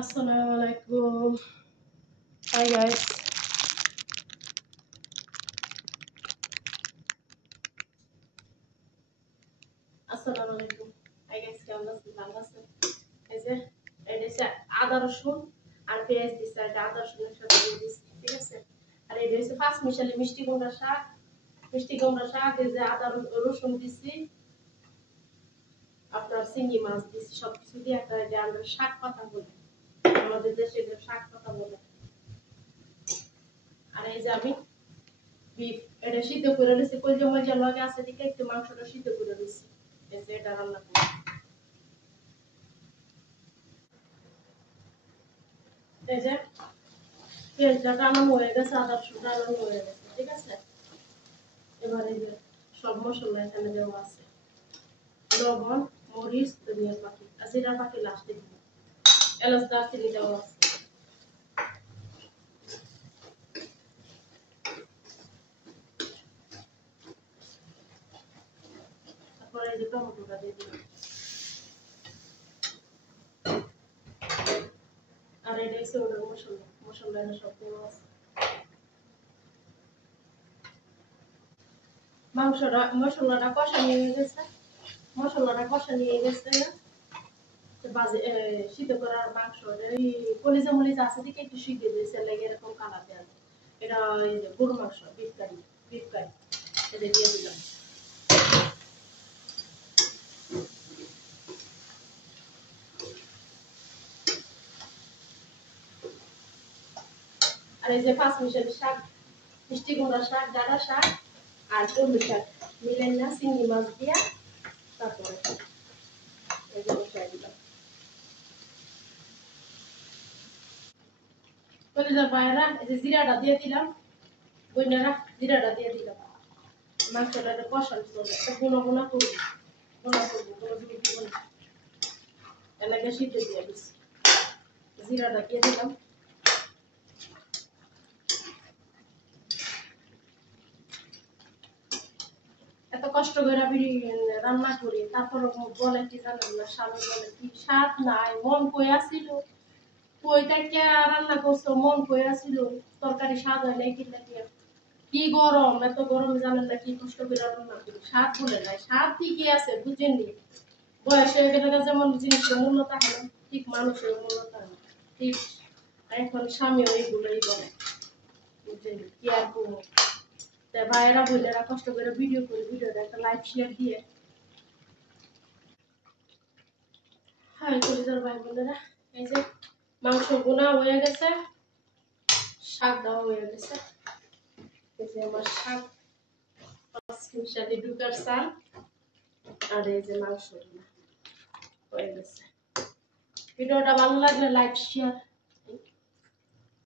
Assalamualaikum. Hi guys. Assalamualaikum. Hi guys, কেমন আছেন? ভালো আছেন? এই যে এটা হচ্ছে আদা রসুন আর পেঁয়াজ দিছি, আর আদা রসুনের সাথে দিয়ে দিছি, ঠিক আছে? আর এটা হচ্ছে পাঁচ মিশালি মিষ্টি কুমড়া শাক, এই যে আদা রসুন দিছি, আপনার চিংড়ি মাছ দিছি, সবকিছু দিয়ে একটা এটা আমরা শাক পাতা বলি, আমাদের দেশে এটা শাক পাতা বলে। আর এই যে আমি বিফ এটা সিদ্ধ করে নিছি, কলজা মলজা লগে আছে দিকে একটু মাংসটা সিদ্ধ করে নিছি, এই যে এটা রান্না করব। এই যে তেলটা টানানো হয়ে গেছে, আদা রসুন টানানো হয়ে গেছে, ঠিক আছে? এবার এই যে সব মশলা এখানে দেওয়া আছে, লবণ, মরিচ, ধনিয়া পাতা আর জিরা পাতা লাস্টে দিব, এলাচ দারচিনি দেওয়া আছে। তারপরে এই যে টমেটোটা দিয়ে দিলাম, আর এটা হচ্ছে ওটার মশলা এটা সব দেওয়া আছে। মশলাটা কষা নিয়ে গেছে, সিদ্ধ করা মাংস এই কলিজা মলিজা আছে দিকে একটু সিদ্ধ দিয়েছে, লেগে এরকম কালার দেওয়া। এটা এই যে গরুর মাংস, বিফ কারি এটা দিয়ে দিলাম। আর এই যে পাঁচ মিশালি শাক, মিষ্টি কুমড়া শাক, ডাঁটা শাক আর কলমি শাক মিলাই না চিংড়ি মাছ দিয়া, তারপরে এই যে বসাই দিলাম। কলিজার বাইরা এই যে জিরাটা দিয়ে দিলাম, বইনারা জিরাটা দিয়ে দিলাম। মাংসটা কষানো চলবে, গুনা করবো, কোনো জল দিব না, এলাকা সিদ্ধ দিয়ে দিচ্ছি। জিরাটা দিয়ে দিলাম। এত কষ্ট করে রান্না করি, তারপর বলে কি জানেন না, স্বামী বলে কি স্বাদ নাই, মন কই আসিল, কইটা কে রান্না করছো, মন কই আসিল, তরকারি স্বাদ হয় নাই, কি গরম, এত গরম জানেন না কি কষ্ট করে রান্না করি, স্বাদ বলে নাই, স্বাদ ঠিকই আছে বুঝেননি, বয়স হয়ে গেলে যেমন জিনিসের মূল্য থাকে না, ঠিক মানুষের মূল্য থাকে না, ঠিক এখন স্বামী ওইগুলোই বলে, বুঝলেন কি আর করবো। তাই ভাইয়েরা বোনেরা কষ্ট করে ভিডিও করে, ভিডিওটা একটা লাইক শেয়ার দিয়ে। হ্যাঁ কলিজার ভাই বোনেরা, এই যে মাংস বোনা হয়ে গেছে, শাক দেওয়া হয়ে গেছে, এই যে আমার শাক মিশালি ডুকার চাল, আর এই যে মাংস হয়ে গেছে। ভিডিওটা ভালো লাগলে লাইক শেয়ার